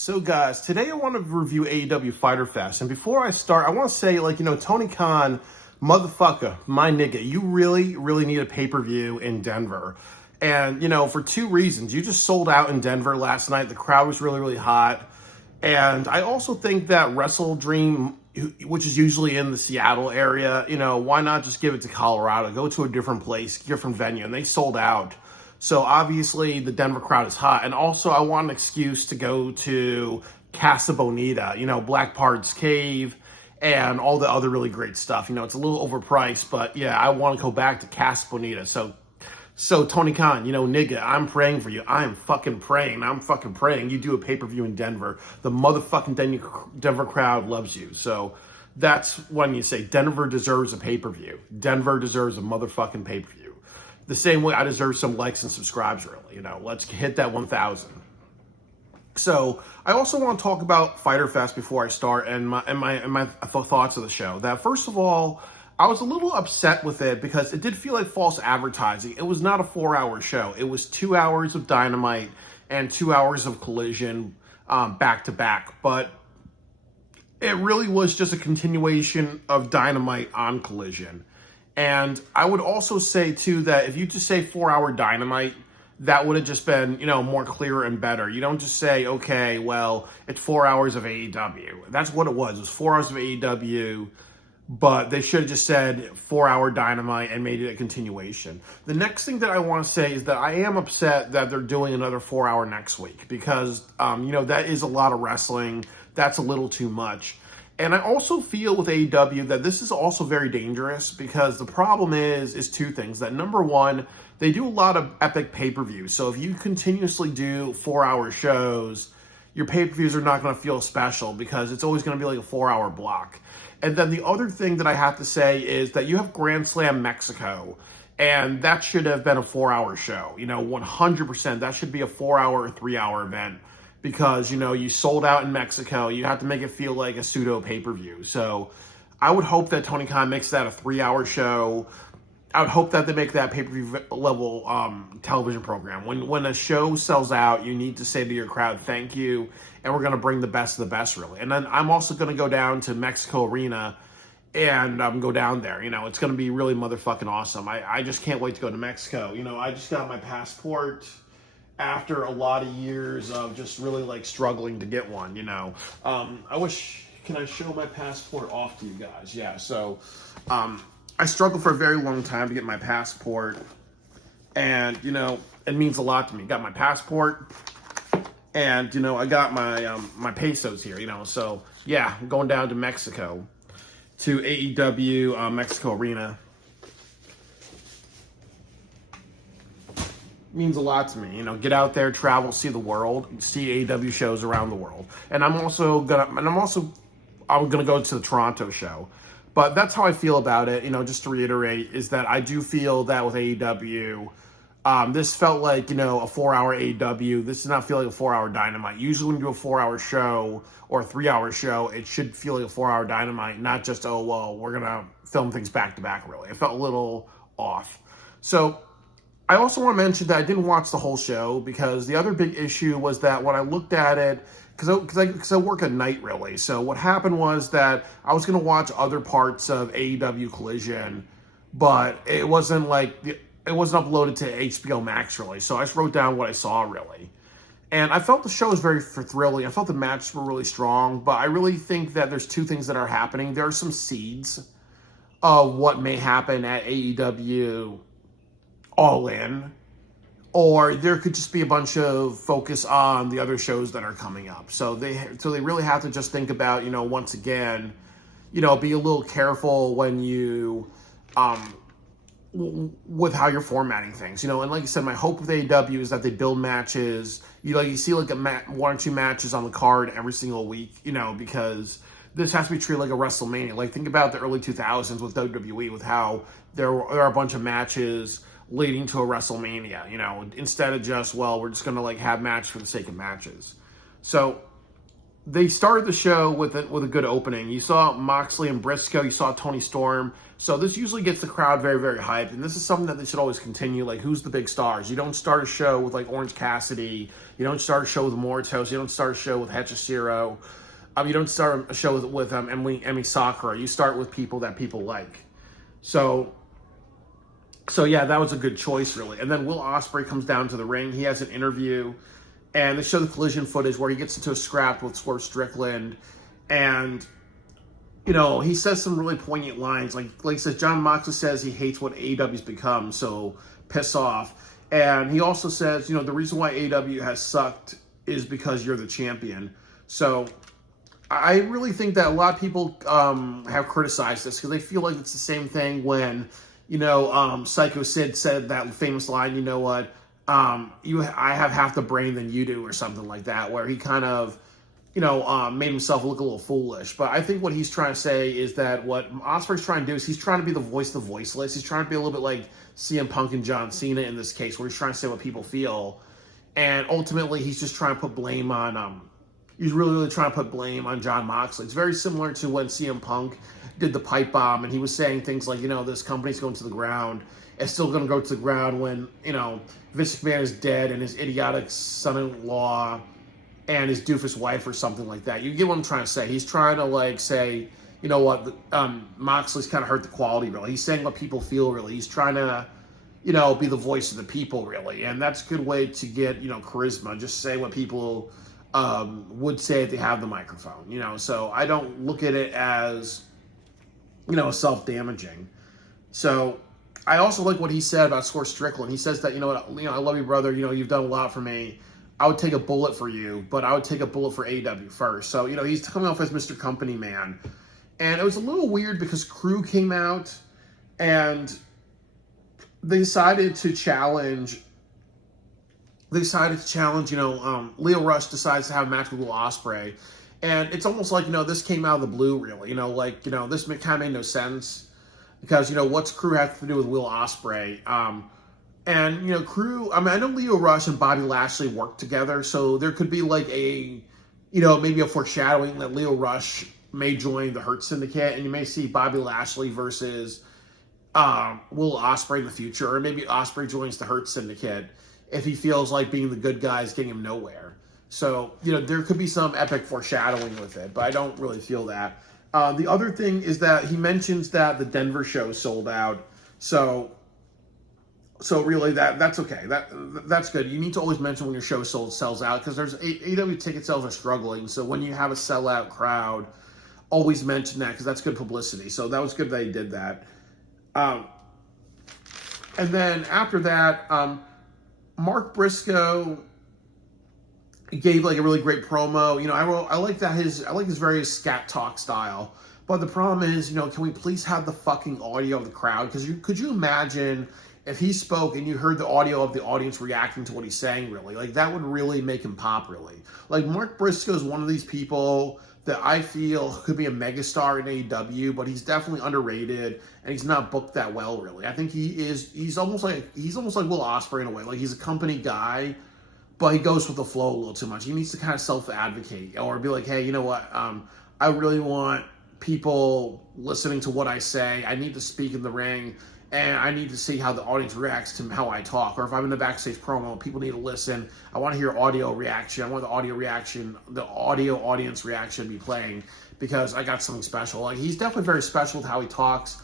So guys, today I want to review AEW Fyter Fest. And before I start, I want to say, Tony Khan, motherfucker, my nigga, you really, really need a pay-per-view in Denver. And, for two reasons. You just sold out in Denver last night. The crowd was really, really hot. And I also think that Wrestle Dream, which is usually in the Seattle area, why not just give it to Colorado? Go to a different place, different venue. And they sold out. So obviously the Denver crowd is hot. And also I want an excuse to go to Casa Bonita, Black Parts Cave and all the other really great stuff. It's a little overpriced, but yeah, I want to go back to Casa Bonita. So Tony Khan, nigga, I'm praying for you. I'm fucking praying. You do a pay-per-view in Denver. The motherfucking Denver crowd loves you. So that's when you say Denver deserves a pay-per-view. Denver deserves a motherfucking pay-per-view. The same way I deserve some likes and subscribes, really. Let's hit that 1,000. So I also want to talk about Fyter Fest before I start and my thoughts of the show. That first of all, I was a little upset with it because it did feel like false advertising. It was not a 4-hour show. It was 2 hours of Dynamite and 2 hours of Collision back to back. But it really was just a continuation of Dynamite on Collision. And I would also say, too, that if you just say 4-hour Dynamite, that would have just been, more clear and better. You don't just say, okay, well, it's 4 hours of AEW. That's what it was. It was 4 hours of AEW, but they should have just said 4-hour Dynamite and made it a continuation. The next thing that I want to say is that I am upset that they're doing another 4-hour next week because, that is a lot of wrestling. That's a little too much. And I also feel with AEW that this is also very dangerous because the problem is two things. That number one, they do a lot of epic pay-per-views. So if you continuously do 4-hour shows, your pay-per-views are not going to feel special because it's always going to be like a 4-hour block. And then the other thing that I have to say is that you have Grand Slam Mexico, and that should have been a 4-hour show. 100%. That should be a 4-hour or 3-hour event. Because, you sold out in Mexico. You have to make it feel like a pseudo pay-per-view. So I would hope that Tony Khan makes that a 3-hour show. I would hope that they make that pay-per-view level television program. When a show sells out, you need to say to your crowd, thank you, and we're going to bring the best of the best, really. And then I'm also going to go down to Mexico Arena and go down there. It's going to be really motherfucking awesome. I just can't wait to go to Mexico. I just got my passport after a lot of years of just really struggling to get one, can I show my passport off to you guys? Yeah, so I struggled for a very long time to get my passport, and it means a lot to me. Got my passport, and I got my my pesos here, so yeah, I'm going down to Mexico to AEW Mexico Arena. Means a lot to me, get out there, travel, see the world, see AEW shows around the world. And I'm gonna go to the Toronto show. But that's how I feel about it, just to reiterate, is that I do feel that with AEW, this felt like, a 4-hour AEW. This does not feel like a 4-hour Dynamite. Usually when you do a 4-hour show or a 3-hour show, it should feel like a 4-hour Dynamite, not just, oh, well, we're gonna film things back to back, really. It felt a little off. So I also want to mention that I didn't watch the whole show because the other big issue was that when I looked at it, because I work at night, really. So what happened was that I was going to watch other parts of AEW Collision, but it wasn't uploaded to HBO Max, really. So I just wrote down what I saw, really. And I felt the show was very thrilling. I felt the matches were really strong, but I really think that there's two things that are happening. There are some seeds of what may happen at AEW All In, or there could just be a bunch of focus on the other shows that are coming up. So they really have to just think about, once again, be a little careful when you, with how you're formatting things, and like I said, my hope with AEW is that they build matches. You see one or two matches on the card every single week, because this has to be treated like a WrestleMania. Think about the early 2000s with WWE, with how there are a bunch of matches leading to a WrestleMania, instead of just, well, we're just going to have match for the sake of matches. So they started the show with a good opening. You saw Moxley and Briscoe. You saw Tony Storm. So this usually gets the crowd very, very hyped. And this is something that they should always continue. Like, who's the big stars? You don't start a show with, like, Orange Cassidy. You don't start a show with Mortos. You don't start a show with Hechicero. You don't start a show with Emi Sakura. You start with people that people like. So yeah, that was a good choice, really. And then Will Ospreay comes down to the ring. He has an interview. And they show the collision footage where he gets into a scrap with Swerve Strickland. And, you know, he says some really poignant lines. Like he says, John Moxley says he hates what AEW's become, so piss off. And he also says, you know, the reason why AEW has sucked is because you're the champion. So I really think that a lot of people have criticized this because they feel like it's the same thing when, you know, Psycho Sid said that famous line, you know what, I have half the brain than you do, or something like that, where he kind of, you know, made himself look a little foolish. But I think what he's trying to say is that what Ospreay's trying to do is he's trying to be the voice of the voiceless. He's trying to be a little bit like CM Punk and John Cena in this case, where he's trying to say what people feel. And ultimately, he's just trying to put blame on, he's really trying to put blame on John Moxley. It's very similar to when CM Punk did the pipe bomb, and he was saying things like, you know, this company's going to the ground. It's still going to go to the ground when, you know, Vince McMahon is dead and his idiotic son-in-law and his doofus wife or something like that. You get what I'm trying to say. He's trying to, like, say, you know what, Moxley's kind of hurt the quality, really. He's saying what people feel, really. He's trying to, you know, be the voice of the people, really. And that's a good way to get, you know, charisma. Just say what people would say if they have the microphone, you know. So I don't look at it as, you know, self-damaging. So I also like what he said about Swerve Strickland. He says that, you know, I love you, brother. You know, you've done a lot for me. I would take a bullet for you, but I would take a bullet for AEW first. So, you know, he's coming off as Mr. Company Man. And it was a little weird because Crew came out and they decided to challenge, you know, Leo Rush decides to have a match with Will Ospreay. And it's almost like, you know, this came out of the blue, really. You know, like, you know, this kind of made no sense. Because, you know, what's Crew have to do with Will Ospreay? And, you know, Crew, I mean, I know Leo Rush and Bobby Lashley work together, so there could be like a, you know, maybe a foreshadowing that Leo Rush may join the Hurt Syndicate, and you may see Bobby Lashley versus Will Ospreay in the future, or maybe Ospreay joins the Hurt Syndicate if he feels like being the good guy is getting him nowhere. So, you know, there could be some epic foreshadowing with it, but I don't really feel that. The other thing is that he mentions that the Denver show sold out. So really that's okay. That's good. You need to always mention when your show sells out, because there's AEW ticket sales are struggling. So when you have a sellout crowd, always mention that, because that's good publicity. So that was good that he did that. And then after that, Mark Briscoe gave like a really great promo. You know, I like his very scat talk style. But the problem is, you know, can we please have the fucking audio of the crowd? Because could you imagine if he spoke and you heard the audio of the audience reacting to what he's saying, really? Like, that would really make him pop, really. Like, Mark Briscoe is one of these people that I feel could be a megastar in AEW, but he's definitely underrated, and he's not booked that well, really. I think he's almost like Will Ospreay in a way. Like, he's a company guy, but he goes with the flow a little too much. He needs to kind of self-advocate or be like, hey, you know what? I really want people listening to what I say. I need to speak in the ring, and I need to see how the audience reacts to how I talk. Or if I'm in the backstage promo, people need to listen. I want to hear audio reaction. I want the audio audience reaction to be playing, because I got something special. Like, he's definitely very special with how he talks,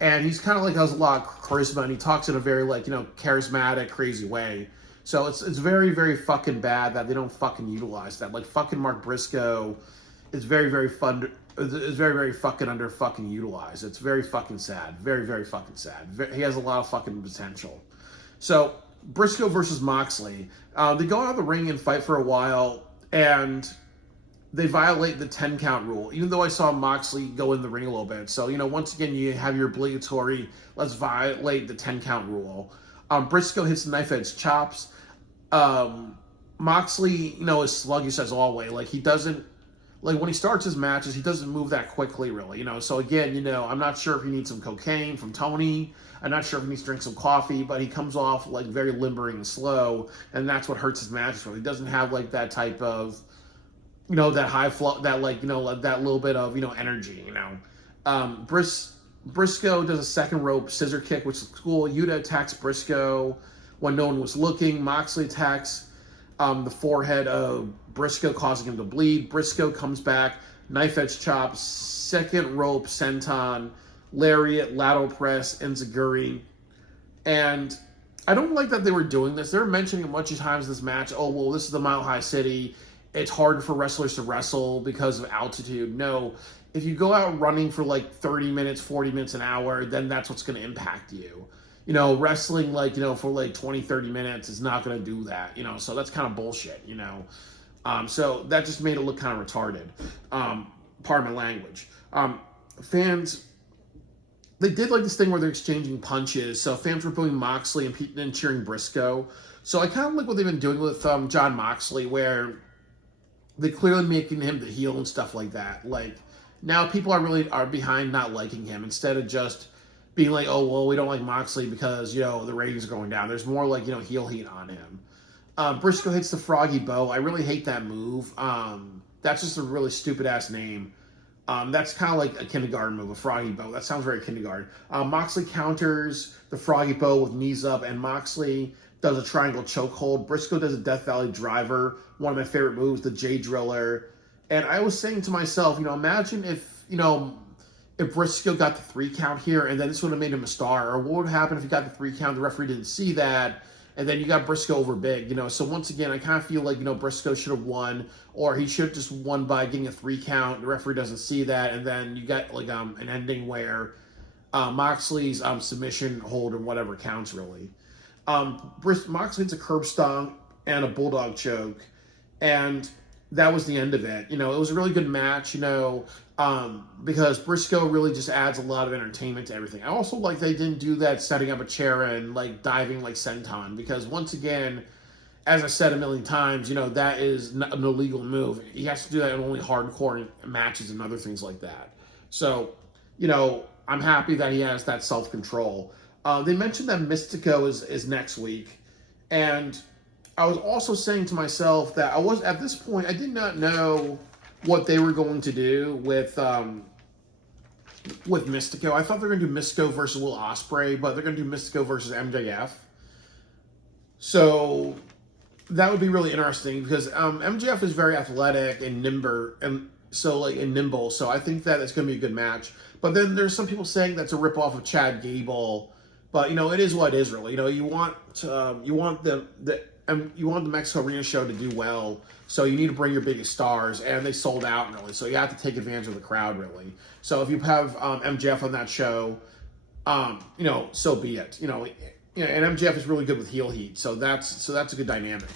and he's kind of like has a lot of charisma, and he talks in a very, like, you know, charismatic, crazy way. So it's very, very fucking bad that they don't fucking utilize that. Like, fucking Mark Briscoe is very, very fun. Is very, very fucking under fucking utilized. It's very fucking sad. Very, very fucking sad. He has a lot of fucking potential. So, Briscoe versus Moxley. They go out of the ring and fight for a while, and they violate the 10 count rule, even though I saw Moxley go in the ring a little bit. So, you know, once again, you have your obligatory, let's violate the 10 count rule. Briscoe hits the knife edge chops. Moxley, you know, is sluggish as always. Like, he doesn't, like, when he starts his matches, he doesn't move that quickly, really, you know. So, again, you know, I'm not sure if he needs some cocaine from Tony. I'm not sure if he needs to drink some coffee, but he comes off, like, very limbering and slow, and that's what hurts his matches. Really. He doesn't have, like, that type of, that high flow, that that little bit of energy. Briscoe does a second rope scissor kick, which is cool. Yuta attacks Briscoe when no one was looking. Moxley attacks the forehead of Briscoe, causing him to bleed. Briscoe comes back, knife edge chop, second rope senton, lariat, lateral press, enziguri. And I don't like that they were doing this. They were mentioning a bunch of times in this match, oh, well, this is the Mile High City. It's hard for wrestlers to wrestle because of altitude. No, if you go out running for like 30 minutes, 40 minutes, an hour, then that's what's going to impact you. Wrestling for like 20, 30 minutes is not going to do that, so that's kind of bullshit, so that just made it look kind of retarded. Pardon my language. Fans, they did like this thing where they're exchanging punches, so fans were booing Moxley and cheering Briscoe. So I kind of like what they've been doing with John Moxley, where they clearly making him the heel and stuff like that. Like, now people are behind not liking him, instead of just being like, oh, well, we don't like Moxley because, the ratings are going down. There's more like, heel heat on him. Briscoe hits the Froggy Bow. I really hate that move. That's just a really stupid-ass name. That's kind of like a kindergarten move, a Froggy Bow. That sounds very kindergarten. Moxley counters the Froggy Bow with knees up, and Moxley does a triangle chokehold. Briscoe does a Death Valley driver, one of my favorite moves, the J Driller. And I was saying to myself, imagine if Briscoe got the 3 count here, and then this would have made him a star. Or what would happen if he got the 3 count, the referee didn't see that, and then you got Briscoe over big, So once again, I kind of feel like, Briscoe should have won, or he should have just won by getting a 3 count. The referee doesn't see that, and then you got like an ending where Moxley's submission hold or whatever counts really. Moxley hits a curb stomp and a bulldog choke, and that was the end of it. It was a really good match, because Briscoe really just adds a lot of entertainment to everything. I also like they didn't do that setting up a chair and like diving like senton, because once again, as I said a million times, that is an illegal move. He has to do that in only hardcore matches and other things like that. So, I'm happy that he has that self-control. They mentioned that Mystico is next week, and I was also saying to myself that at this point, I did not know what they were going to do with Mystico. I thought they were going to do Mystico versus Will Ospreay, but they're going to do Mystico versus MJF. So that would be really interesting, because MJF is very athletic and nimble, nimble. So I think that it's going to be a good match. But then there's some people saying that's a ripoff of Chad Gable. But it is what it is, really. You want the Mexico Arena show to do well, so you need to bring your biggest stars, and they sold out really. So you have to take advantage of the crowd, really. So if you have MJF on that show, so be it. And MJF is really good with heel heat, so that's a good dynamic.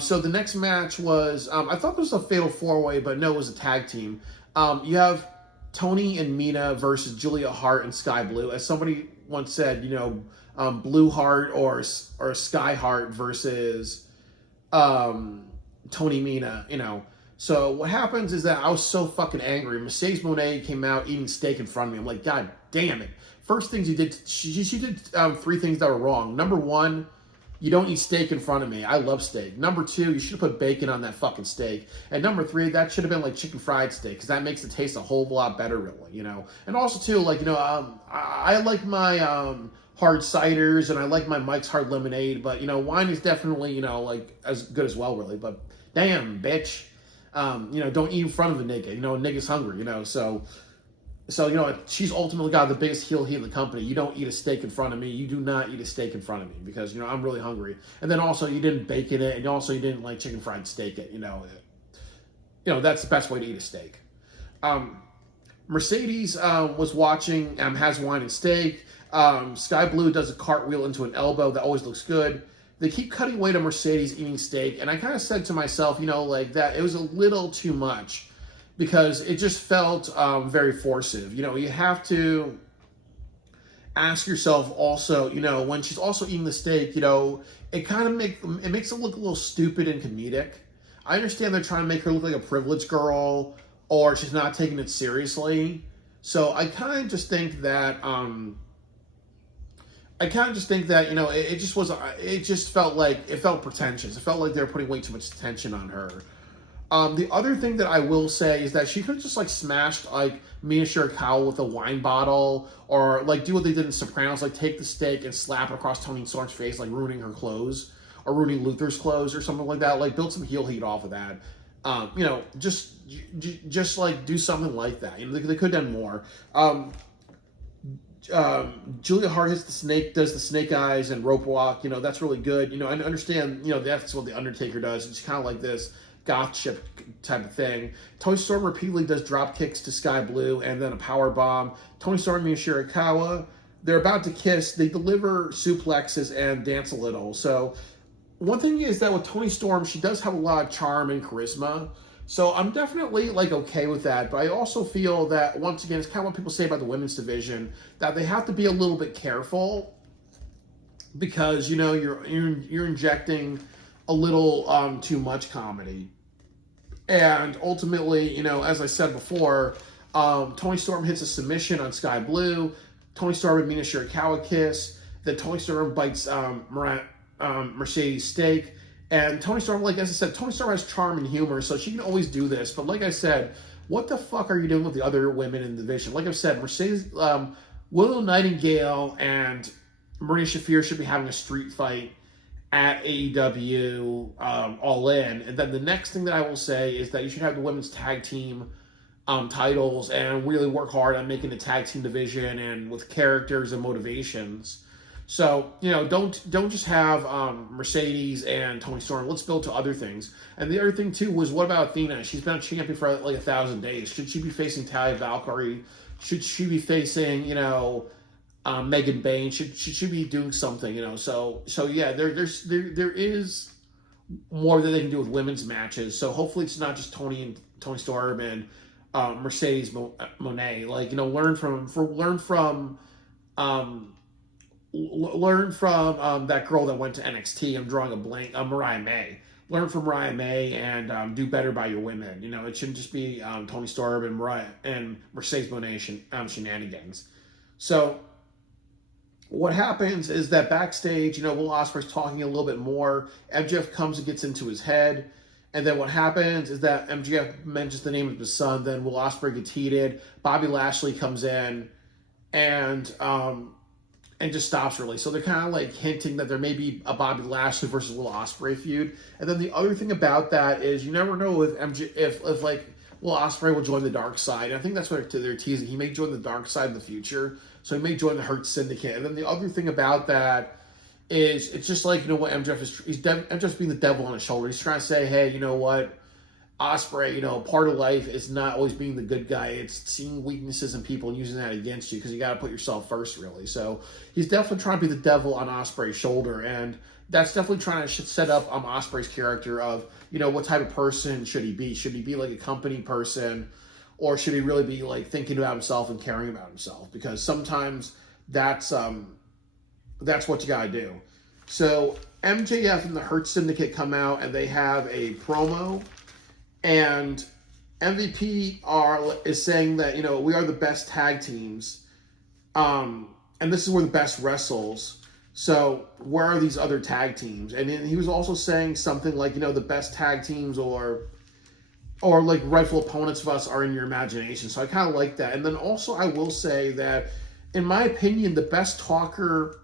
So the next match was I thought this was a fatal 4-way, but no, it was a tag team. You have Tony and Mina versus Julia Hart and Sky Blue. As somebody once said, Blue Heart or Sky Heart versus Tony Mina, So what happens is that I was so fucking angry. Mercedes Moné came out eating steak in front of me. I'm like, God damn it. First things she did, she did 3 things that were wrong. Number 1, you don't eat steak in front of me. I love steak. Number 2, you should have put bacon on that fucking steak. And number 3, that should have been like chicken fried steak, because that makes it taste a whole lot better, really, And also, too, I like my hard ciders, and I like my Mike's Hard Lemonade, but, wine is definitely, as good as well, really. But, damn, bitch. Don't eat in front of a nigga. A nigga's hungry, So, she's ultimately got the biggest heel heat in the company. You don't eat a steak in front of me. You do not eat a steak in front of me, because, I'm really hungry. And then also, you didn't bacon it, and also you didn't, chicken fried steak it, That's the best way to eat a steak. Mercedes was watching, has wine and steak. Sky Blue does a cartwheel into an elbow. That always looks good. They keep cutting away to Mercedes eating steak, and I kind of said to myself, that it was a little too much, because it just felt very forcive. You have to ask yourself also, when she's also eating the steak, it kind of makes it look a little stupid and comedic. I understand they're trying to make her look like a privileged girl, or she's not taking it seriously. So I kind of just think that, it just felt pretentious. It felt like they were putting way too much attention on her. The other thing that I will say is that she could have just like smashed like Mina Shirakawa with a wine bottle, or like do what they did in Sopranos, like take the steak and slap it across Toni Storm's face, like ruining her clothes or ruining Luther's clothes or something like that. Like build some heel heat off of that. Just like do something like that. They could have done more. Julia Hart hits the snake, does the snake eyes and rope walk. That's really good. I understand. That's what the Undertaker does. It's kind of like this goth ship type of thing. Toni Storm repeatedly does drop kicks to Sky Blue and then a power bomb. Toni Storm and Shirakawa, they're about to kiss. They deliver suplexes and dance a little. So one thing is that with Toni Storm, she does have a lot of charm and charisma. So I'm definitely like okay with that, but I also feel that once again, it's kind of what people say about the women's division, that they have to be a little bit careful because you're injecting a little too much comedy, and ultimately, as I said before, Toni Storm hits a submission on Sky Blue. Toni Storm and Mina Shirakawa kiss. Then Toni Storm bites Mercedes steak. And Toni Storm, like as I said, Toni Storm has charm and humor, so she can always do this. But like I said, what the fuck are you doing with the other women in the division? Like I've said, Mercedes, Willow Nightingale and Marina Shafir should be having a street fight at AEW All In. And then the next thing that I will say is that you should have the women's tag team titles and really work hard on making the tag team division and with characters and motivations. So, don't just have Mercedes and Toni Storm. Let's build to other things. And the other thing, too, was what about Athena? She's been a champion for like 1,000 days. Should she be facing Talia Valkyrie? Should she be facing, Megan Bain? Should she be doing something, So yeah, there is more that they can do with women's matches. So hopefully it's not just Toni Storm and Mercedes Moné. Like, learn from that girl that went to NXT. I'm drawing a blank. Mariah May. Learn from Mariah May and do better by your women. It shouldn't just be Toni Storm and Mercedes Moné shenanigans. So what happens is that backstage, Will Ospreay's talking a little bit more. MJF comes and gets into his head. And then what happens is that MJF mentions the name of his son. Then Will Ospreay gets heated. Bobby Lashley comes in and just stops really. So they're kind of like hinting that there may be a Bobby Lashley versus Will Ospreay feud. And then the other thing about that is you never know if like Will Ospreay will join the dark side. And I think that's what they're teasing. He may join the dark side in the future. So he may join the Hurt Syndicate. And then the other thing about that is it's just like, what MJF is, MJF's being the devil on his shoulder. He's trying to say, hey, you know what? Ospreay, part of life is not always being the good guy. It's seeing weaknesses in people and using that against you because you got to put yourself first, really. So he's definitely trying to be the devil on Ospreay's shoulder, and that's definitely trying to set up Ospreay's character of, what type of person should he be? Should he be like a company person, or should he really be like thinking about himself and caring about himself? Because sometimes that's what you got to do. So MJF and the Hurt Syndicate come out and they have a promo. And MVP is saying that, we are the best tag teams. And this is where the best wrestles. So where are these other tag teams? And then he was also saying something like, the best tag teams or like rightful opponents of us are in your imagination. So I kind of like that. And then also I will say that, in my opinion, the best talker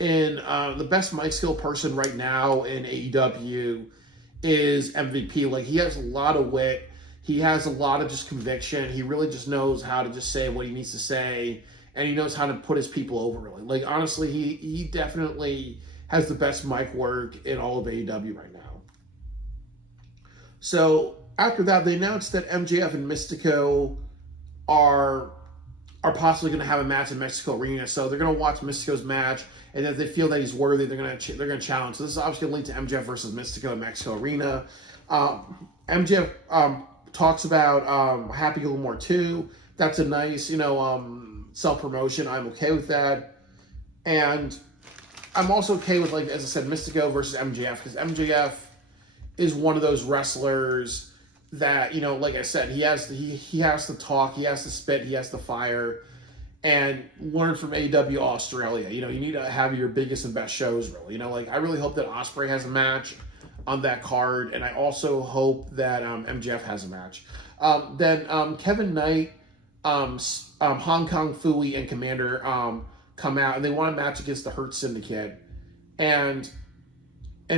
in the best mic skill person right now in AEW is MVP. Like, he has a lot of wit. He has a lot of just conviction. He really just knows how to just say what he needs to say, and he knows how to put his people over, really. Like, honestly, he definitely has the best mic work in all of AEW right now. So after that, they announced that MJF and Mystico are possibly going to have a match in Mexico Arena. So they're going to watch Mystico's match, and if they feel that he's worthy, they're going to challenge. So this is obviously going to link to MJF versus Mystico in Mexico Arena. MJF talks about Happy Gilmore 2. That's a nice, self-promotion. I'm okay with that. And I'm also okay with, like, as I said, Mystico versus MJF, because MJF is one of those wrestlers that, like I said, he has to talk, he has to spit, he has to fire, and learn from AEW Australia. You need to have your biggest and best shows, really. Like, I really hope that Ospreay has a match on that card, and I also hope that MJF has a match. Then Kevin Knight, Hong Kong Fooey, and Commander come out, and they want a match against the Hurt Syndicate, and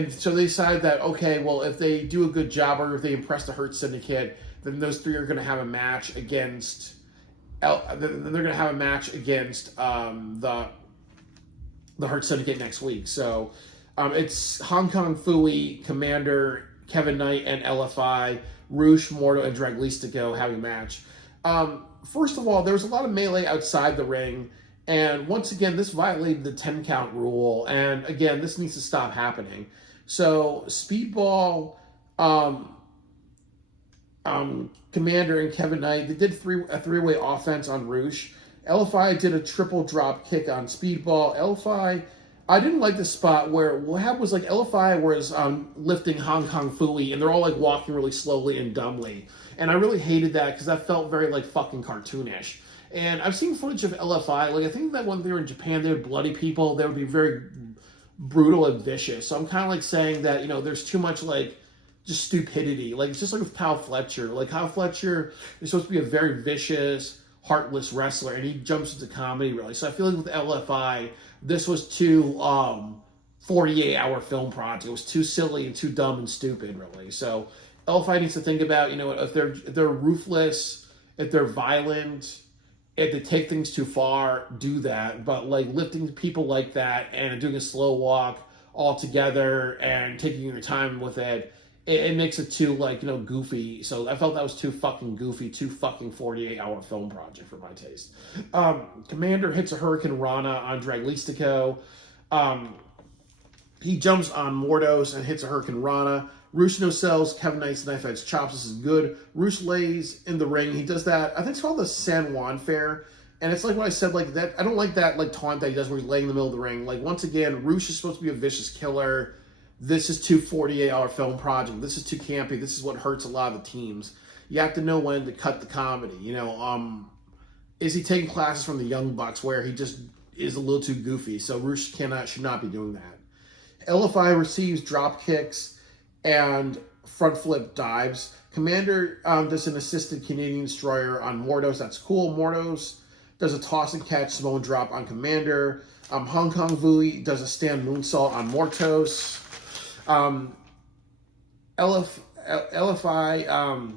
so they decide that, okay, well, if they do a good job or if they impress the Hurt Syndicate, then those three are going to have a match against. They're going to have a match against the Hurt Syndicate next week. So it's Hong Kong Fooey, Commander, Kevin Knight, and LFI, Roosh, Mordo, and Draglistico having a match. First of all, there was a lot of melee outside the ring. And once again, this violated the 10 count rule. And again, this needs to stop happening. So Speedball, Commander, and Kevin Knight, they did a three-way offense on Roosh. LFI did a triple drop kick on Speedball. LFI, I didn't like the spot where what happened was like LFI was lifting Hong Kong Fooey, and they're all like walking really slowly and dumbly. And I really hated that because that felt very like fucking cartoonish. And I've seen footage of LFI. Like, I think that when they were in Japan, they would bloody people. They would be very brutal and vicious. So I'm kind of like saying that, you know, there's too much like just stupidity. Like, it's just like with Kyle Fletcher. Like, Kyle Fletcher is supposed to be a very vicious, heartless wrestler, and he jumps into comedy, really. So I feel like with LFI, this was too 48-hour film project. It was too silly and too dumb and stupid, really. So LFI needs to think about, you know, if they're ruthless, if they're violent, if they take things too far, do that. But like lifting people like that and doing a slow walk all together and taking your time with it, it makes it too, like, you know, goofy. So I felt that was too fucking goofy, too fucking 48-hour film project for my taste. Commander hits a Hurricane Rana on Draglistico. He jumps on Mordos and hits a Hurricane Rana. Roosh no-sells, Kevin Knight's knife edge chops. This is good. Roosh lays in the ring. He does that. I think it's called the San Juan Fair. And it's like what I said, like that. I don't like that like taunt that he does where he's laying in the middle of the ring. Like, once again, Roosh is supposed to be a vicious killer. This is too 48-hour film project. This is too campy. This is what hurts a lot of the teams. You have to know when to cut the comedy. You know, is he taking classes from the Young Bucks where he just is a little too goofy? So Roosh should not be doing that. LFI receives drop kicks and front flip dives. Commander does an assisted Canadian Destroyer on Mordos. That's cool. Mordos does a toss and catch Samoan drop on Commander. Hong Kong Vui does a stand moonsault on Mortos. LFI,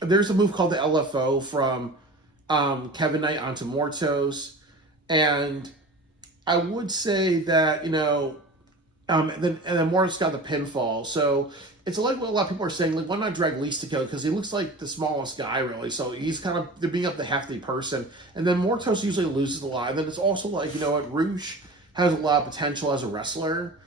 there's a move called the LFO from Kevin Knight onto Mortos. And I would say that, you know, and then Morris got the pinfall. So it's like what a lot of people are saying, like, why not Draglistico? Because he looks like the smallest guy, really. So he's kind of, they're being up the hefty person. And then Mortos usually loses a lot. And then it's also like, you know what, Roosh has a lot of potential as a wrestler,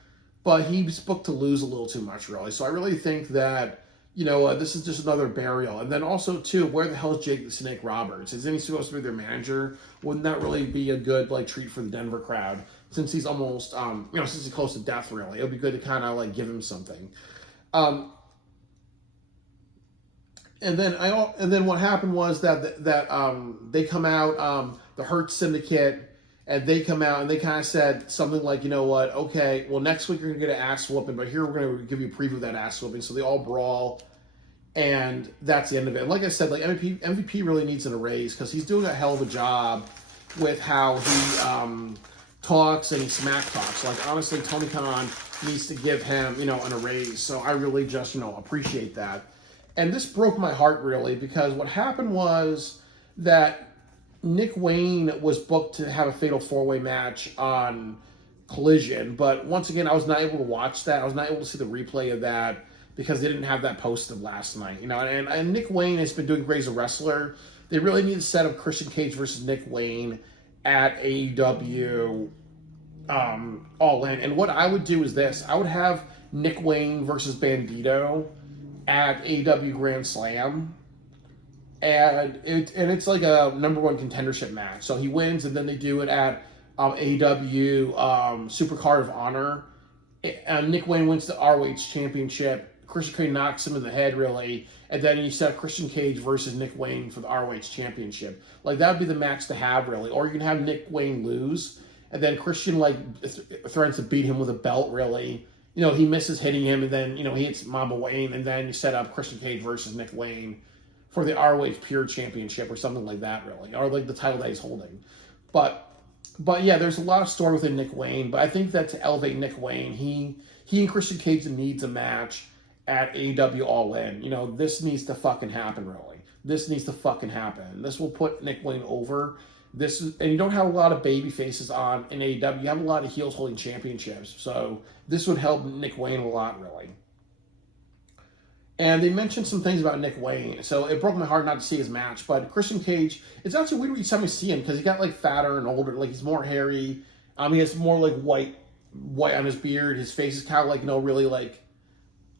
but he's booked to lose a little too much, really. So I really think that, you know, this is just another burial. And then also, too, where the hell is Jake the Snake Roberts? Isn't he supposed to be their manager? Wouldn't that really be a good, like, treat for the Denver crowd? Since he's almost, you know, since he's close to death, really. It would be good to kind of, like, give him something. And then what happened was that they come out, the Hurt Syndicate, and they come out and they kind of said something like, you know what, okay, well, next week you're going to get an ass whooping, but here we're going to give you a preview of that ass whooping. So they all brawl, and that's the end of it. And like I said, like, MVP really needs an raise because he's doing a hell of a job with how he talks and he smack talks. Like, honestly, Tony Khan needs to give him, you know, an raise. So I really just, you know, appreciate that. And this broke my heart, really, because what happened was that Nick Wayne was booked to have a fatal four-way match on Collision, but once again, I was not able to watch that. I was not able to see the replay of that because they didn't have that posted last night. You know, and Nick Wayne has been doing great as a wrestler. They really need to set up Christian Cage versus Nick Wayne at AEW All In. And what I would do is this: I would have Nick Wayne versus Bandito at AEW Grand Slam. And it's like a number one contendership match. So he wins, and then they do it at AEW Supercard of Honor. And Nick Wayne wins the ROH Championship. Christian Cage knocks him in the head, really. And then you set Christian Cage versus Nick Wayne for the ROH Championship. Like, that would be the match to have, really. Or you can have Nick Wayne lose, and then Christian like threatens to beat him with a belt. Really, he misses hitting him, and then he hits Mamba Wayne, and then you set up Christian Cage versus Nick Wayne for the ROH Pure Championship or something like that, really, or like the title that he's holding. But yeah, there's a lot of story within Nick Wayne. But I think that to elevate Nick Wayne, he and Christian Cage needs a match at AEW All In. This needs to fucking happen, really. This needs to fucking happen. This will put Nick Wayne over. And you don't have a lot of baby faces on in AEW. You have a lot of heels holding championships. So this would help Nick Wayne a lot, really. And they mentioned some things about Nick Wayne. So it broke my heart not to see his match. But Christian Cage, it's actually weird each time you see him because he got like fatter and older. Like he's more hairy. He has more like white on his beard. His face is kind of like,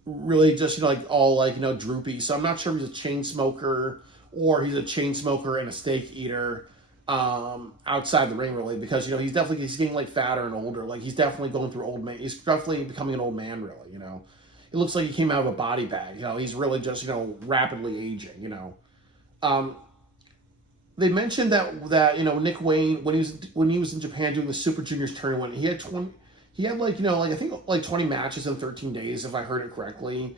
really just, like all like, droopy. So I'm not sure if he's a chain smoker or he's a chain smoker and a steak eater outside the ring, really. Because, he's getting like fatter and older. Like he's definitely going through old man. He's definitely becoming an old man, really, It looks like he came out of a body bag. He's really just, rapidly aging, They mentioned that Nick Wayne, when he was in Japan doing the Super Juniors tournament, he had 20, I think like 20 matches in 13 days, if I heard it correctly.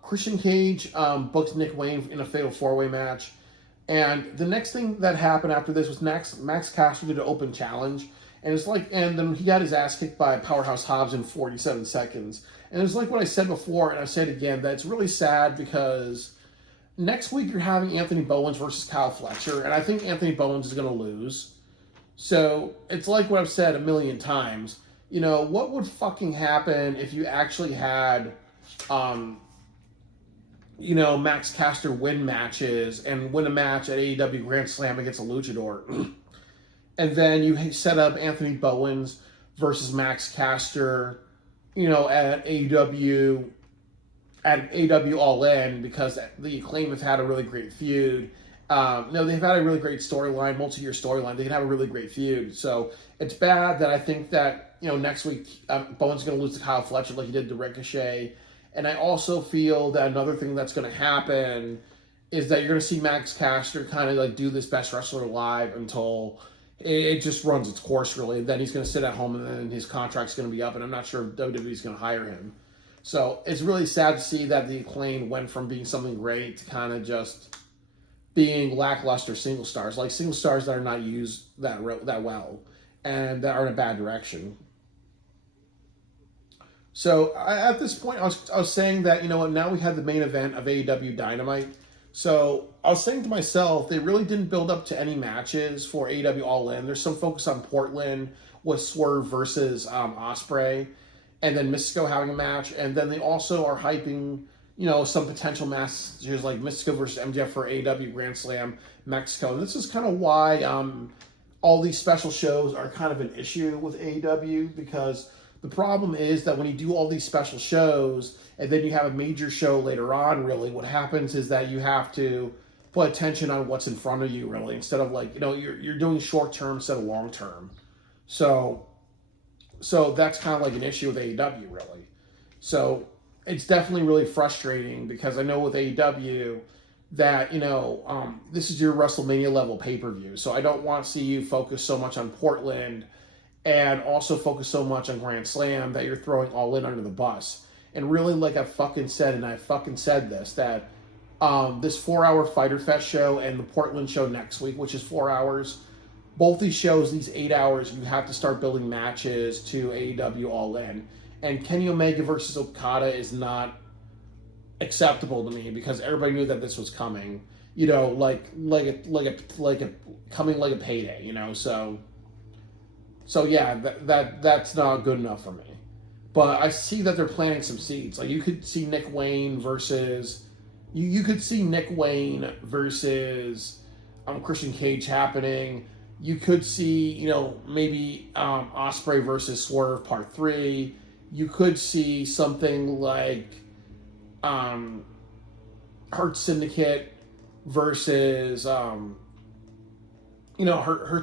Christian Cage booked Nick Wayne in a Fatal 4-Way match. And the next thing that happened after this was Max Caster did an open challenge. And then he got his ass kicked by Powerhouse Hobbs in 47 seconds. And it was like what I said before, and I said again, that it's really sad because next week you're having Anthony Bowens versus Kyle Fletcher, and I think Anthony Bowens is going to lose. So it's like what I've said a million times. What would fucking happen if you actually had, Max Caster win matches and win a match at AEW Grand Slam against a luchador? And then you set up Anthony Bowens versus Max Caster, at AEW All In, because the Acclaim have had a really great feud. They've had a really great storyline, multi-year storyline. They can have a really great feud. So it's bad that I think that, next week Bowens is going to lose to Kyle Fletcher like he did to Ricochet. And I also feel that another thing that's going to happen is that you're going to see Max Caster kind of like do this Best Wrestler Live until it just runs its course, really. Then he's going to sit at home, and then his contract's going to be up, and I'm not sure if WWE's going to hire him. So it's really sad to see that the Acclaim went from being something great to kind of just being lackluster single stars, like single stars that are not used that well and that are in a bad direction. So at this point, I was saying that, now we had the main event of AEW Dynamite. So I was saying to myself, they really didn't build up to any matches for AEW All In. There's some focus on Portland with Swerve versus Ospreay, and then Mystico having a match. And then they also are hyping, some potential matches like Mystico versus MJF for AEW Grand Slam Mexico. And this is kind of why all these special shows are kind of an issue with AEW, because the problem is that when you do all these special shows and then you have a major show later on, really, what happens is that you have to put attention on what's in front of you, really, instead of like, you're doing short term instead of long term. So that's kind of like an issue with AEW, really. So it's definitely really frustrating because I know with AEW that, this is your WrestleMania level pay-per-view. So I don't want to see you focus so much on Portland and also focus so much on Grand Slam that you're throwing All In under the bus. And really, like I fucking said, and I fucking said this, that this 4-hour Fyter Fest show and the Portland show next week, which is 4 hours, both these shows, these 8 hours, you have to start building matches to AEW All In. And Kenny Omega versus Okada is not acceptable to me because everybody knew that this was coming. Like coming like a payday. So yeah, that's not good enough for me. But I see that they're planting some seeds. Like you could see Nick Wayne versus Christian Cage happening. You could see, maybe Ospreay versus Swerve Part 3. You could see something like Hurt Syndicate versus Hurt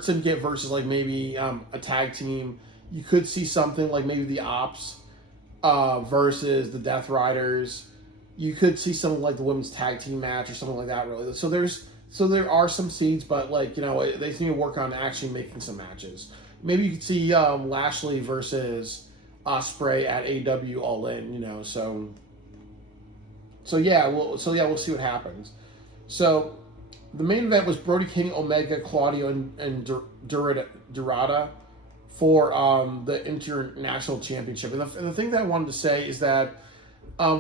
Syndicate versus like maybe a tag team. You could see something like maybe the Ops versus the Death Riders. You could see something like the women's tag team match or something like that, really. So there are some seeds, but they need to work on actually making some matches. maybe you could see Lashley versus Ospreay at AEW All In, you know. So yeah, we'll see what happens. So the main event was Brody King, Omega, Claudio, and Dorada for the International Championship. And the thing that I wanted to say is that,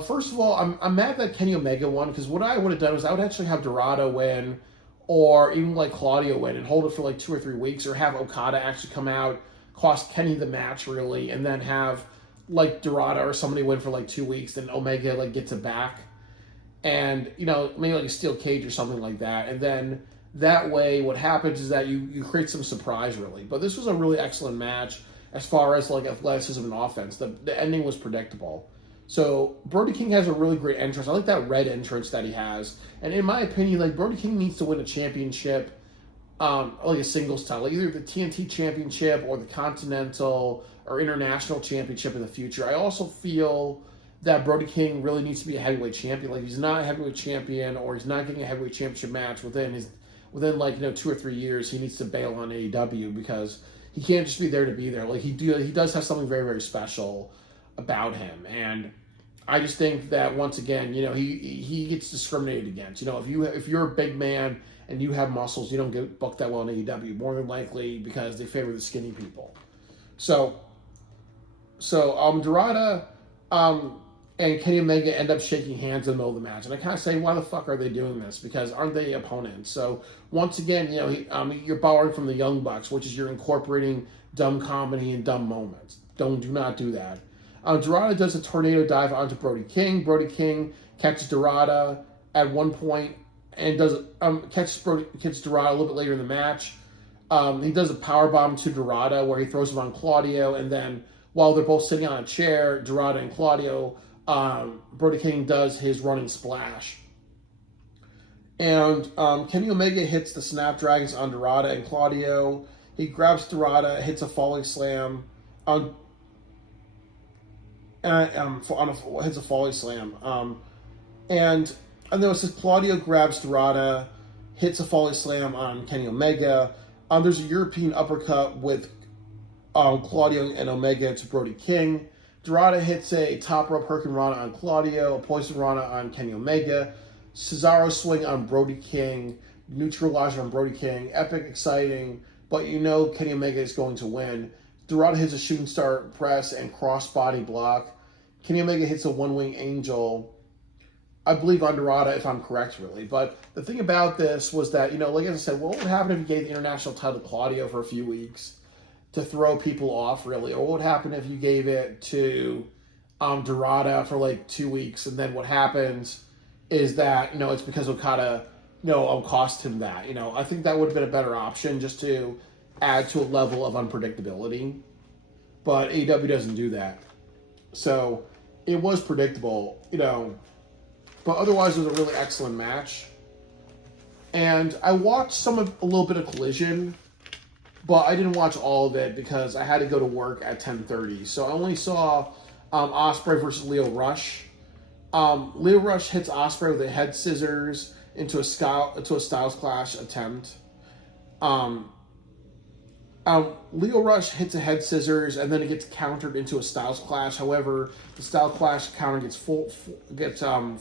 first of all, I'm mad that Kenny Omega won, because what I would have done was I would actually have Dorada win, or even like Claudio win and hold it for like 2 or 3 weeks, or have Okada actually come out, cost Kenny the match really, and then have like Dorada or somebody win for like 2 weeks, then Omega like gets it back. And, you know, maybe like a steel cage or something like that. And then that way what happens is that you create some surprise, really. But this was a really excellent match as far as like athleticism and offense. The ending was predictable. So Brody King has a really great entrance. I like that red entrance that he has. And in my opinion, like, Brody King needs to win a championship, like a singles title, either the TNT Championship or the Continental or International Championship in the future. I also feel that Brody King really needs to be a heavyweight champion. Like, he's not a heavyweight champion, or he's not getting a heavyweight championship match within like, you know, 2 or 3 years. He needs to bail on AEW, because he can't just be there to be there. Like, he does have something very, very special about him. And I just think that, once again, you know, he gets discriminated against. You know, if you're a big man and you have muscles, you don't get booked that well in AEW, more than likely because they favor the skinny people. So Dorada and Kenny Omega end up shaking hands in the middle of the match. And I kind of say, why the fuck are they doing this? Because aren't they opponents? So once again, you know, you're borrowing from the Young Bucks, which is you're incorporating dumb comedy and dumb moments. Do not do that. Dorada does a tornado dive onto Brody King. Brody King catches Dorada at one point and does catches Dorada a little bit later in the match. He does a powerbomb to Dorada where he throws him on Claudio, and then while they're both sitting on a chair, Dorada and Claudio, Brody King does his running splash. And Kenny Omega hits the Snapdragons on Dorada and Claudio. He grabs Dorada, hits a falling slam hits a falling slam. And then it says Claudio grabs Dorada, hits a falling slam on Kenny Omega. There's a European uppercut with Claudio and Omega to Brody King. Dorada hits a top rope hurricanrana on Claudio, a poison rana on Kenny Omega, Cesaro swing on Brody King, neutralizer on Brody King. Epic, exciting, but you know Kenny Omega is going to win. Dorada hits a shooting star press and crossbody block. Kenny Omega hits a one-wing angel, I believe, on Dorada, if I'm correct, really. But the thing about this was that, you know, like I said, what would happen if you gave the international title to Claudio for a few weeks to throw people off, really? Or what would happen if you gave it to Dorada for like 2 weeks, and then what happens is that, you know, it's because Okada, you know, cost him that. You know, I think that would have been a better option, just to add to a level of unpredictability. But AEW doesn't do that. So it was predictable, you know. But otherwise, it was a really excellent match. And I watched a little bit of Collision, but I didn't watch all of it because I had to go to work at 10:30. So I only saw Ospreay versus Lio Rush. Lio Rush hits Ospreay with a head scissors into a Styles Clash attempt. Lio Rush hits a head scissors, and then it gets countered into a Styles Clash. However, the Styles Clash counter gets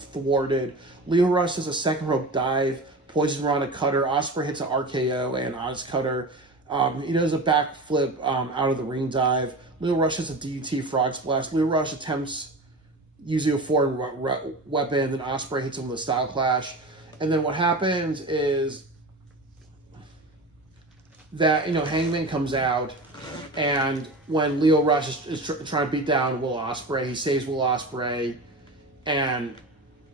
thwarted. Lio Rush does a second rope dive, poison rana cutter. Ospreay hits an RKO and Oz cutter. He does a backflip out of the ring dive. Lio Rush hits a DDT frog splash. Lio Rush attempts using a foreign weapon, then Ospreay hits him with a Style Clash. And then what happens is that, you know, Hangman comes out, and when Lio Rush is trying to beat down Will Ospreay, he saves Will Ospreay, and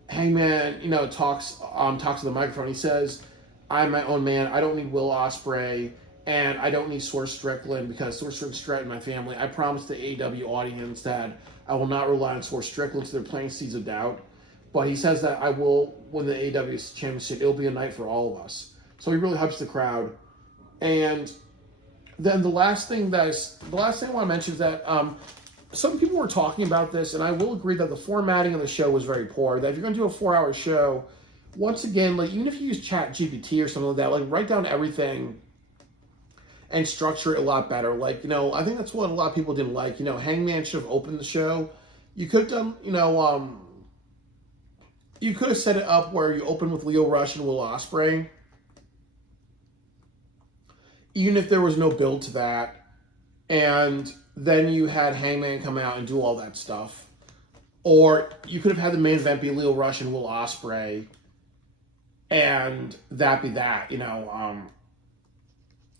Hangman, you know, talks to the microphone. He says, "I'm my own man. I don't need Will Ospreay, and I don't need Swerve Strickland, because Swerve Strickland's threatened my family. I promised the AEW audience that I will not rely on Swerve Strickland, so they're planting seeds of doubt. But he says that I will win the AEW championship. It'll be a night for all of us." So he really hypes the crowd. And then the last thing I want to mention is that some people were talking about this, and I will agree that the formatting of the show was very poor. That if you're going to do a 4-hour show, once again, like, even if you use Chat GPT or something like that, like, write down everything and structure it a lot better. Like, I think that's what a lot of people didn't like. Hangman should have opened the show. You could have done, you could have set it up where you open with Lio Rush and Will Ospreay. Even if there was no build to that. And then you had Hangman come out and do all that stuff. Or you could have had the main event be Lio Rush and Will Ospreay. And that be that, and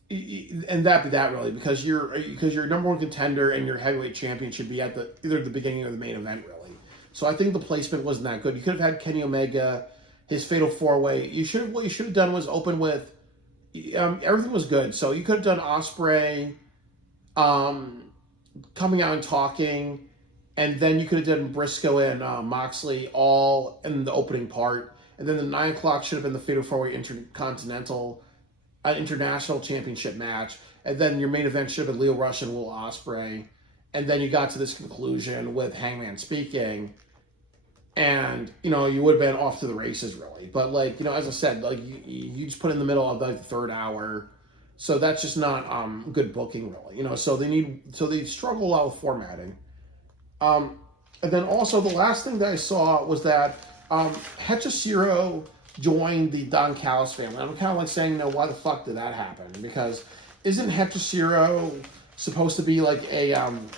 that be that really, because your number one contender and your heavyweight champion should be at either the beginning or the main event really. So I think the placement wasn't that good. You could have had Kenny Omega, his fatal 4-way. What you should have done was open with everything was good. So you could have done Ospreay coming out and talking, and then you could have done Briscoe and Moxley all in the opening part. And then the 9 o'clock should have been the Fatal 4-Way International Championship match. And then your main event should have been Lio Rush and Will Ospreay. And then you got to this conclusion with Hangman speaking. And, you would have been off to the races, really. But, as I said, you just put in the middle of, the third hour. So that's just not good booking, really. So they struggle a lot with formatting. And then also the last thing that I saw was that Hechicero joined the Don Callis family. I'm kind of saying, why the fuck did that happen? Because isn't Hechicero supposed to be like a and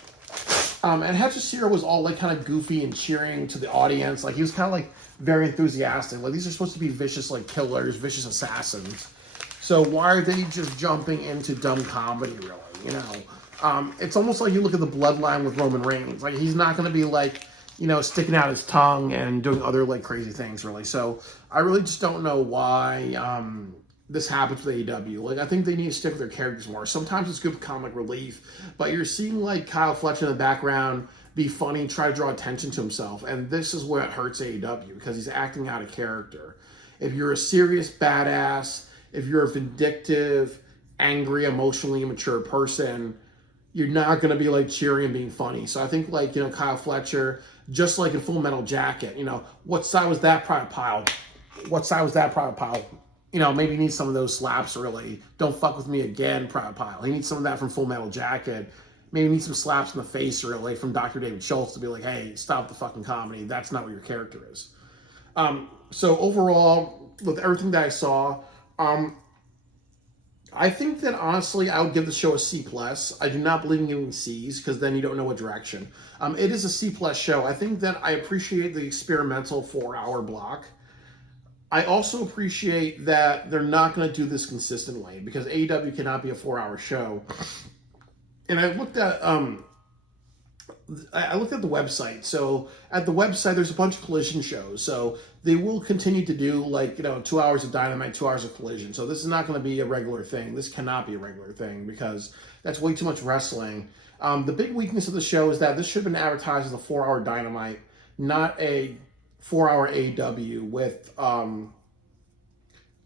Hechicero was all kind of goofy and cheering to the audience. He was kind of very enthusiastic. These are supposed to be vicious killers, vicious assassins. So why are they just jumping into dumb comedy, really? It's almost like you look at the Bloodline with Roman Reigns. He's not going to be sticking out his tongue and doing other crazy things, really. So I really just don't know why this happens with AEW. I think they need to stick with their characters more. Sometimes it's good comic relief, but you're seeing Kyle Fletcher in the background be funny, try to draw attention to himself, and this is where it hurts AEW because he's acting out of character. If you're a serious badass, if you're a vindictive, angry, emotionally immature person, you're not going to be cheering and being funny. So I think Kyle Fletcher, just like in Full Metal Jacket, what side was that private pile? What side was that private pile? Maybe he needs some of those slaps, really. Don't fuck with me again, private pile. He needs some of that from Full Metal Jacket. Maybe he needs some slaps in the face, really, from Dr. David Schultz to be like, hey, stop the fucking comedy. That's not what your character is. So overall, with everything that I saw, I think that, honestly, I would give the show a C+. I do not believe in giving Cs, because then you don't know what direction. It is a C+ show. I think that I appreciate the experimental 4-hour block. I also appreciate that they're not going to do this consistently, because AEW cannot be a 4-hour show. And I looked at the website. So at the website, there's a bunch of Collision shows. So they will continue to do 2 hours of Dynamite, 2 hours of Collision. So this is not going to be a regular thing. This cannot be a regular thing because that's way too much wrestling. The big weakness of the show is that this should have been advertised as a 4-hour Dynamite, not a 4-hour AEW with a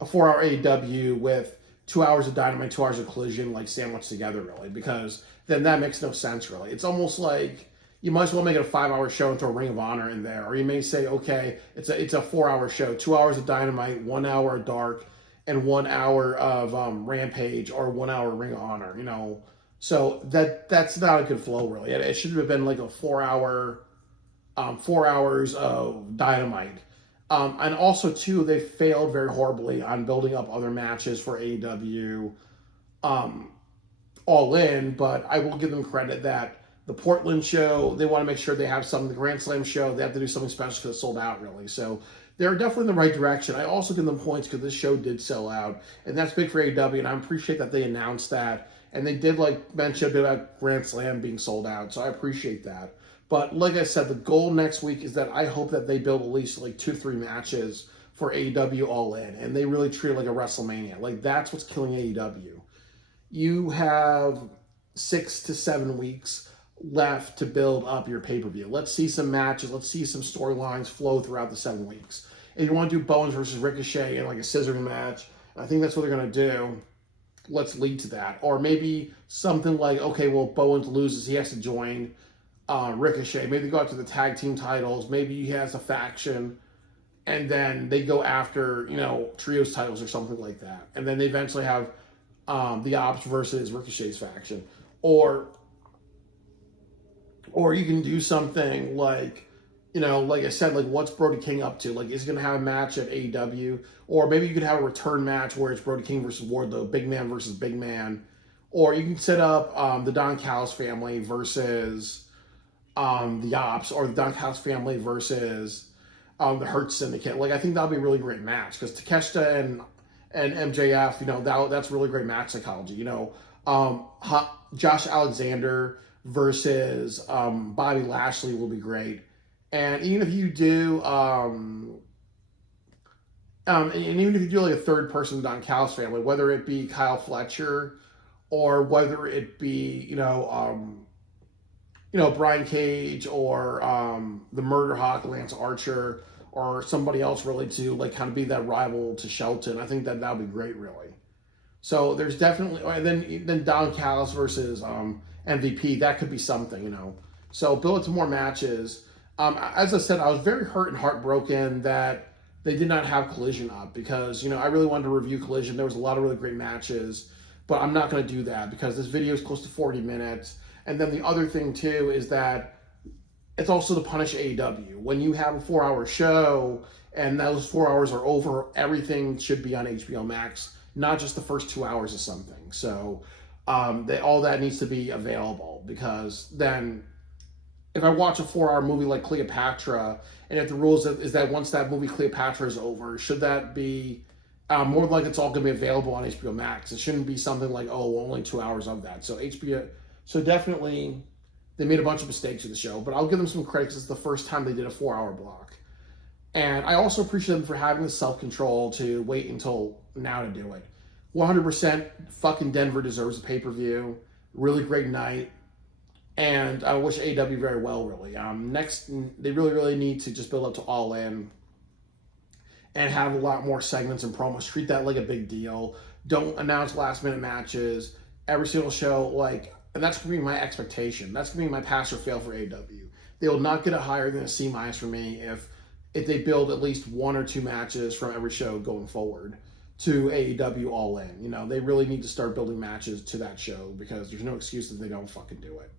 4-hour AEW with 2 hours of Dynamite, 2 hours of Collision, sandwiched together, really, because then that makes no sense, really. It's almost like you might as well make it a 5-hour show and throw Ring of Honor in there. Or you may say, okay, it's a 4-hour show, 2 hours of Dynamite, 1 hour of Dark, and 1 hour of Rampage, or 1 hour Ring of Honor, So that's not a good flow, really. It should have been a 4 hours of Dynamite. And also, too, they failed very horribly on building up other matches for AEW All In, but I will give them credit that the Portland show, they want to make sure they have something. The Grand Slam show, they have to do something special because it sold out, really. So they're definitely in the right direction. I also give them points because this show did sell out, and that's big for AEW, and I appreciate that they announced that. And they did mention a bit about Grand Slam being sold out, so I appreciate that. But like I said, the goal next week is that I hope that they build at least 2-3 matches for AEW All In, and they really treat it like a WrestleMania. That's what's killing AEW. You have 6 to 7 weeks left to build up your pay-per-view. Let's see some matches. Let's see some storylines flow throughout the 7 weeks. If you want to do Bowens versus Ricochet in a scissoring match, I think that's what they're going to do. Let's lead to that. Or maybe something okay, well, Bowens loses. He has to join Ricochet. Maybe they go after the tag team titles. Maybe he has a faction, and then they go after trios titles or something like that. And then they eventually have the Ops versus Ricochet's faction, or you can do something like, like I said, like what's Brody King up to? Like, is he gonna have a match at AEW, or maybe you could have a return match where it's Brody King versus Wardlow, big man versus big man, or you can set up the Don Callis family versus the Ops, or the Don Callis family versus the Hurt Syndicate. Like, I think that'll be a really great match because Takeshita and MJF, that's really great match psychology. Josh Alexander versus Bobby Lashley will be great. And even if you do, and even if you do like a third person Don Callis family, whether it be Kyle Fletcher or whether it be Brian Cage or the Murder Hawk Lance Archer or somebody else really to like kind of be that rival to Shelton, I think that would be great, really. So there's definitely, and then Don Callis versus MVP, that could be something. So build it to more matches. As I said, I was very hurt and heartbroken that they did not have Collision up because, I really wanted to review Collision. There was a lot of really great matches, but I'm not going to do that because this video is close to 40 minutes. And then the other thing, too, is that it's also to punish AEW. When you have a 4-hour show and those 4 hours are over, everything should be on HBO Max, not just the first 2 hours of something. So all that needs to be available because then if I watch a 4-hour movie like Cleopatra, and if the rules is that once that movie Cleopatra is over, should that be more like it's all going to be available on HBO Max? It shouldn't be something like, only 2 hours of that. So definitely, they made a bunch of mistakes with the show, but I'll give them some credit because it's the first time they did a 4-hour block. And I also appreciate them for having the self-control to wait until now to do it. 100% fucking Denver deserves a pay-per-view. Really great night. And I wish AEW very well, really. Next, they really, really need to just build up to All In and have a lot more segments and promos. Treat that like a big deal. Don't announce last-minute matches. Every single show, and that's going to be my expectation. That's going to be my pass or fail for AEW. They will not get it higher than a C- for me if they build at least 1 or 2 matches from every show going forward to AEW All In. They really need to start building matches to that show because there's no excuse that they don't fucking do it.